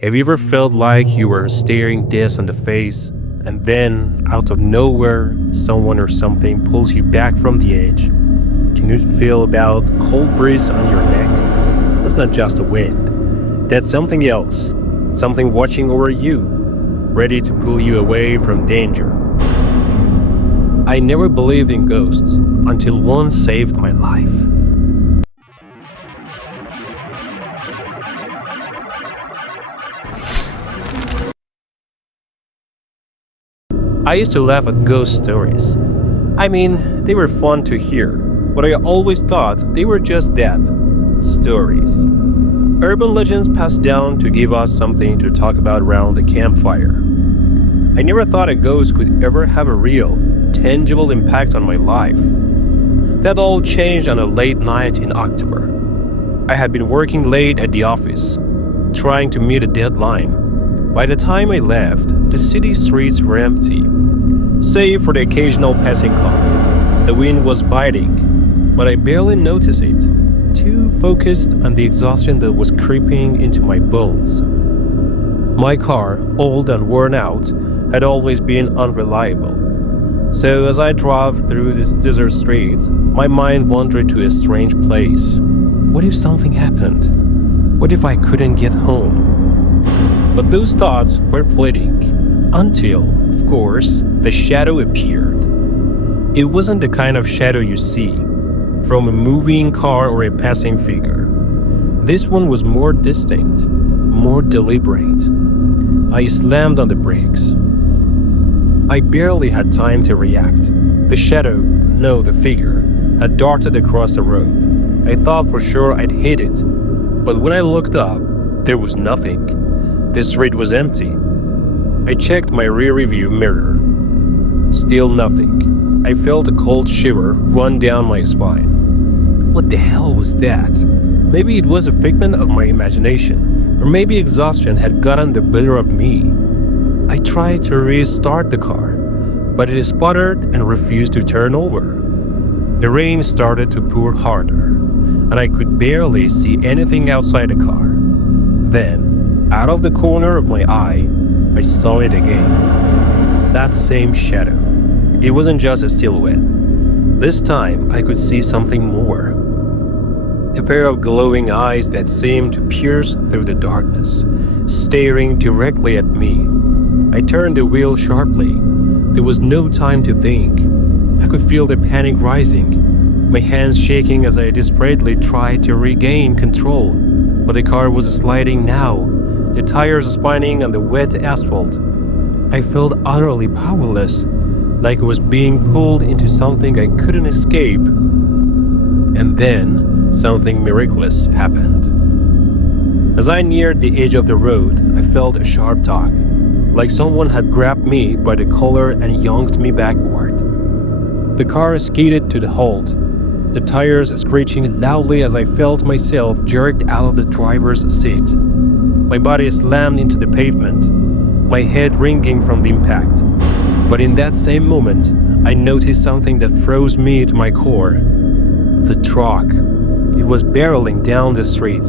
Have you ever felt like you were staring death in the face, and then, out of nowhere, someone or something pulls you back from the edge? Can you feel about cold breeze on your neck? That's not just the wind. That's something else. Something watching over you, ready to pull you away from danger. I never believed in ghosts until one saved my life. I used to laugh at ghost stories. I mean, they were fun to hear, but I always thought they were just that, stories. Urban legends passed down to give us something to talk about around the campfire. I never thought a ghost could ever have a real, tangible impact on my life. That all changed on a late night in October. I had been working late at the office, trying to meet a deadline. By the time I left, the city streets were empty, save for the occasional passing car. The wind was biting, but I barely noticed it, too focused on the exhaustion that was creeping into my bones. My car, old and worn out, had always been unreliable. So as I drove through the desert streets, my mind wandered to a strange place. What if something happened? What if I couldn't get home? But those thoughts were fleeting, until, of course, the shadow appeared. It wasn't the kind of shadow you see from a moving car or a passing figure. This one was more distinct, more deliberate. I slammed on the brakes. I barely had time to react. The shadow, no, the figure, had darted across the road. I thought for sure I'd hit it, but when I looked up, there was nothing. The street was empty. I checked my rear-view mirror. Still nothing. I felt a cold shiver run down my spine. What the hell was that? Maybe it was a figment of my imagination, or maybe exhaustion had gotten the better of me. I tried to restart the car, but it sputtered and refused to turn over. The rain started to pour harder, and I could barely see anything outside the car. Then, out of the corner of my eye, I saw it again. That same shadow. It wasn't just a silhouette. This time, I could see something more. A pair of glowing eyes that seemed to pierce through the darkness, staring directly at me. I turned the wheel sharply. There was no time to think. I could feel the panic rising, my hands shaking as I desperately tried to regain control. But the car was sliding now, the tires spinning on the wet asphalt. I felt utterly powerless, like I was being pulled into something I couldn't escape. And then, something miraculous happened. As I neared the edge of the road, I felt a sharp tug, like someone had grabbed me by the collar and yanked me backward. The car skidded to the halt, the tires screeching loudly as I felt myself jerked out of the driver's seat. My body slammed into the pavement, my head ringing from the impact. But in that same moment, I noticed something that froze me to my core. The truck. It was barreling down the street,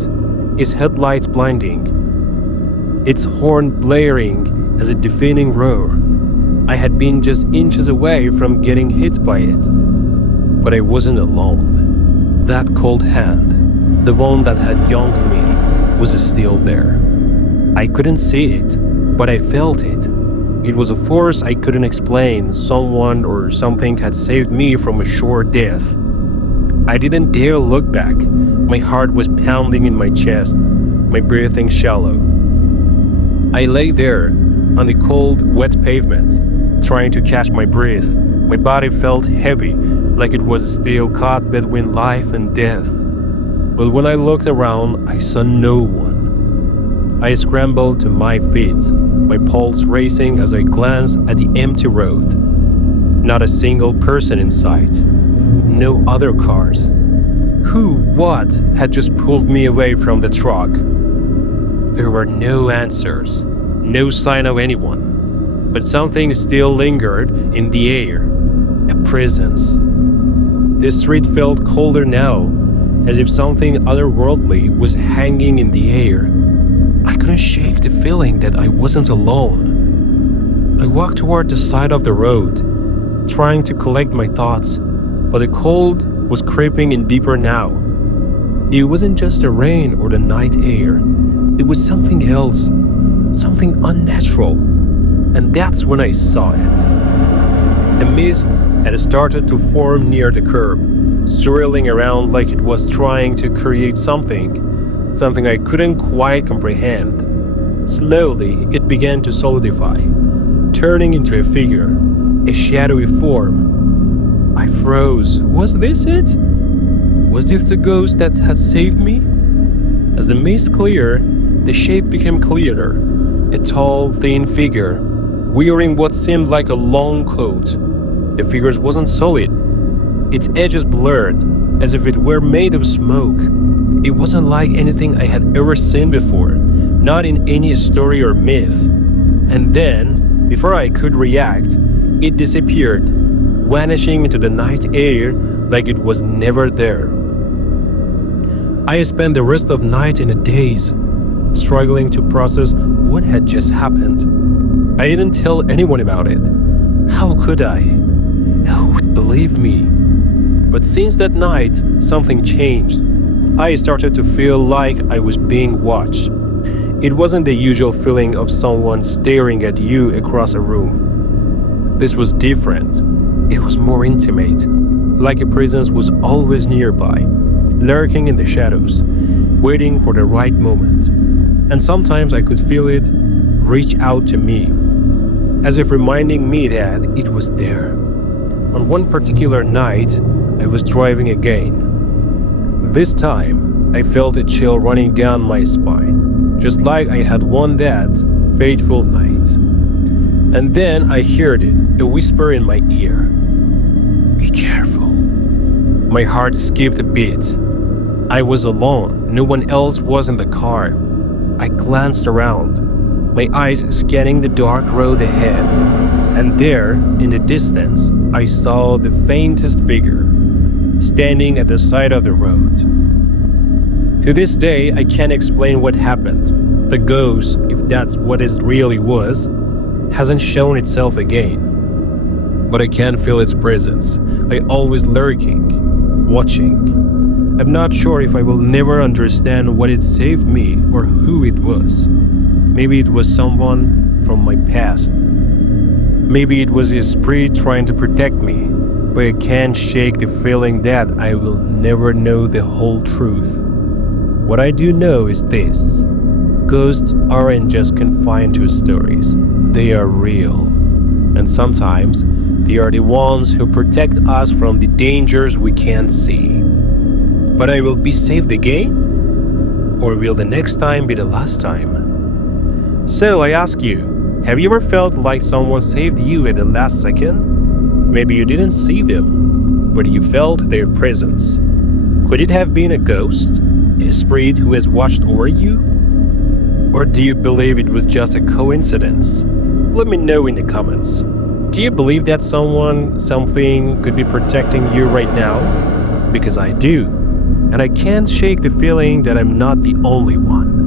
its headlights blinding, its horn blaring as a deafening roar. I had been just inches away from getting hit by it. But I wasn't alone. That cold hand, the one that had yanked me, was still there. I couldn't see it, but I felt it. It was a force I couldn't explain. Someone or something had saved me from a sure death. I didn't dare look back. My heart was pounding in my chest, my breathing shallow. I lay there, on the cold, wet pavement, trying to catch my breath. My body felt heavy, like it was still caught between life and death. But when I looked around, I saw no one. I scrambled to my feet, my pulse racing as I glanced at the empty road. Not a single person in sight. No other cars. Who, what, had just pulled me away from the truck? There were no answers, no sign of anyone. But something still lingered in the air. A presence. The street felt colder now, as if something otherworldly was hanging in the air. I couldn't shake the feeling that I wasn't alone. I walked toward the side of the road, trying to collect my thoughts, but the cold was creeping in deeper now. It wasn't just the rain or the night air, it was something else, something unnatural. And that's when I saw it. A mist had started to form near the curb, swirling around like it was trying to create something I couldn't quite comprehend. Slowly, it began to solidify, turning into a figure, a shadowy form. I froze. Was this it? Was this the ghost that had saved me? As the mist cleared, the shape became clearer. A tall, thin figure, wearing what seemed like a long coat. The figure wasn't solid. Its edges blurred, as if it were made of smoke. It wasn't like anything I had ever seen before, not in any story or myth. And then, before I could react, it disappeared, vanishing into the night air like it was never there. I spent the rest of the night in a daze, struggling to process what had just happened. I didn't tell anyone about it. How could I? Who would believe me? But since that night, something changed. I started to feel like I was being watched. It wasn't the usual feeling of someone staring at you across a room. This was different. It was more intimate, like a presence was always nearby, lurking in the shadows, waiting for the right moment. And sometimes I could feel it reach out to me, as if reminding me that it was there. On one particular night, I was driving again. This time, I felt a chill running down my spine, just like I had won that fateful night. And then I heard it, a whisper in my ear. Be careful. My heart skipped a beat. I was alone, no one else was in the car. I glanced around, my eyes scanning the dark road ahead. And there, in the distance, I saw the faintest figure, standing at the side of the road. To this day, I can't explain what happened. The ghost, if that's what it really was, hasn't shown itself again. But I can feel its presence. I always lurking, watching. I'm not sure if I will never understand what it saved me or who it was. Maybe it was someone from my past. Maybe it was a spirit trying to protect me, but I can't shake the feeling that I will never know the whole truth. What I do know is this: ghosts aren't just confined to stories, they are real. And sometimes, they are the ones who protect us from the dangers we can't see. But I will be saved again? Or will the next time be the last time? So I ask you, have you ever felt like someone saved you at the last second? Maybe you didn't see them, but you felt their presence. Could it have been a ghost? A spirit who has watched over you? Or do you believe it was just a coincidence? Let me know in the comments. Do you believe that something could be protecting you right now? Because I do. And I can't shake the feeling that I'm not the only one.